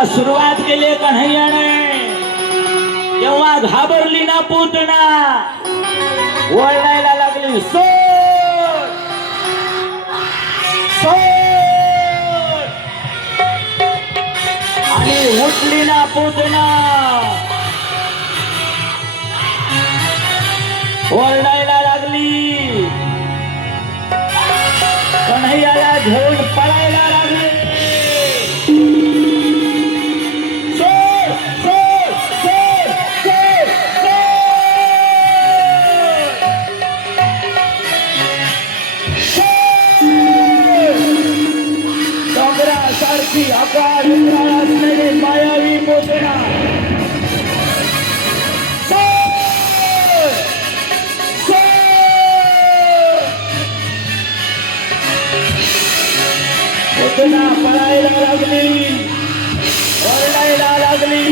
लढाईला सुरुवात केली कन्हैयाने, तेव्हा घाबरली ना पूतना, ओरडायला लागली सोड सोड, आणि उठली ना पूतना, ओरडायला लागली, कन्हैयाला घेऊन पळायला लागली. सोड सोड सोड सोड सोड, डोंगरासारखी आकार असलेली मायावी पूतना, पूतना पळायला लागली, ओरडायला लागली,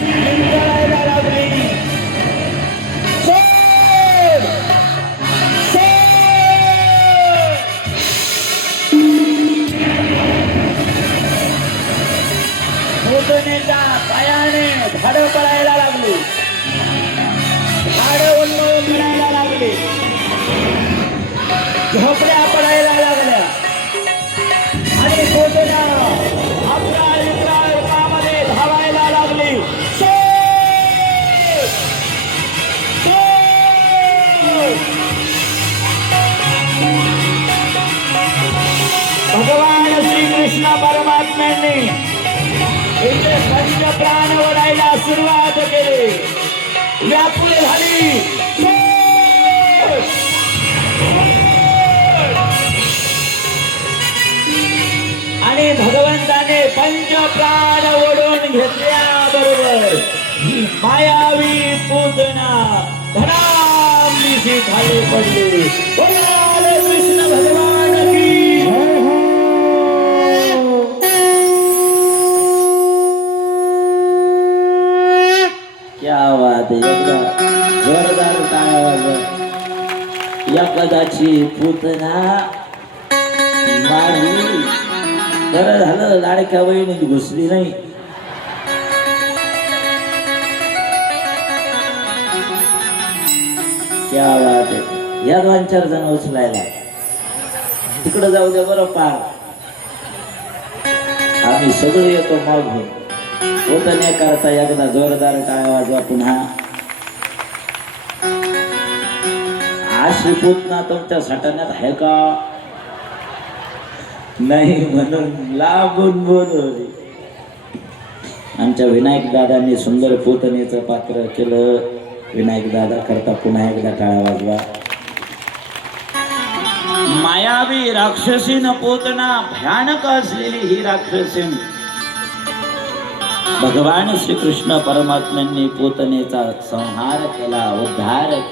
निंदळायला लागली. सोड सोड, पूतनेच्या पायाने झाडं पळायला लागली, झाडं उन्मळून पडायला लागली, झोपड्या पडायला लागल्या, आणि पूतना आपल्या रूपामध्ये धावायला लागली. भगवान श्री कृष्ण परमात्म्यांनी इथे पंच प्राण ओढायला सुरुवात केली, व्याकुळ झाली. आणि भगवंताने पंच प्राण ओढून घेतल्याबरोबर मायावी पूतना धडाम दिशी खाली पडली. बोला कृष्ण भगवान की जय हो. क्या बात है, एकदा जोरदार टाळ्या वाजवा. या कदाची पूतना मारली, बरं झालं लाडक्या वहिनीत घुसली नाही. क्या बात आहे. या 2-4 जण उचलायला तिकडं जाऊ द्या बरं पार, आम्ही सगळे येतो मागून. पूतने करता एकदा जोरदार टाळ्या वाजवा पुन्हा. अशी पूतना तुमच्या सटाण्यात आहे का? नाही म्हणून लांबून बोलवली. आमच्या विनायक दादांनी सुंदर पूतनेचं पात्र केलं. विनायक दादा करता पुन्हा एकदा टाळ्या वाजवा. मायावी राक्षसीन पूतना, भयानक असलेली ही राक्षसीन भगवान श्रीकृष्ण परमात्म्यांनी पूतनेचा संहार केला, उद्धार